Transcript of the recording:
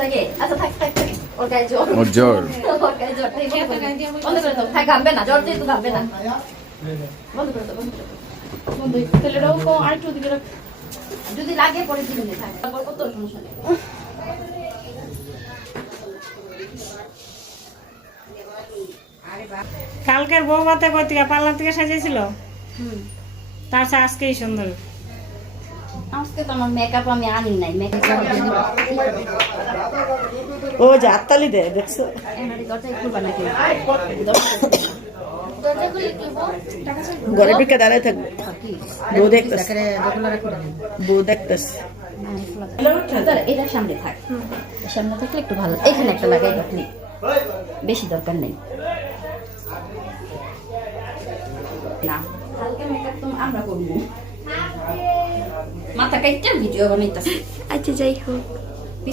লাগে আচ্ছা থাক থাক থাক ওর গায়ে জ্বর ওর জ্বর ওর গায়ে জ্বর তাই বন্ধ করে দাও থাক ঘামবে না জ্বর যেহেতু ঘামবে না বন্ধ করে দাও বন্ধ তাহলে রোকো আর একটু দিকে যদি লাগে পরে দিবেন থাক তারপর কত সমস্যা নেই কালকের বউ ভাতে কই থেকে পার্লার থেকে সাজিয়েছিল তার চেয়ে আজকেই সুন্দর আজকে তো আমার মেকআপ আমি আনি নাই মেকআপ ও যে হাততালি দেয় দেখছো এমনি দরজা খুলবা নাকি দরজা খুলে কি ঘরে ঢুকে দাঁড়ায় থাকবে বউ দেখতেছে বউ দেখতেছে এটা সামনে থাক সামনে থাকলে একটু ভালো এখানে একটা লাগাই রাখলি বেশি দরকার নেই না হালকা মেকআপ তো আমরা করবো মাথা কাইটা ভিডিও বানাইতাছি আচ্ছা যাই হোক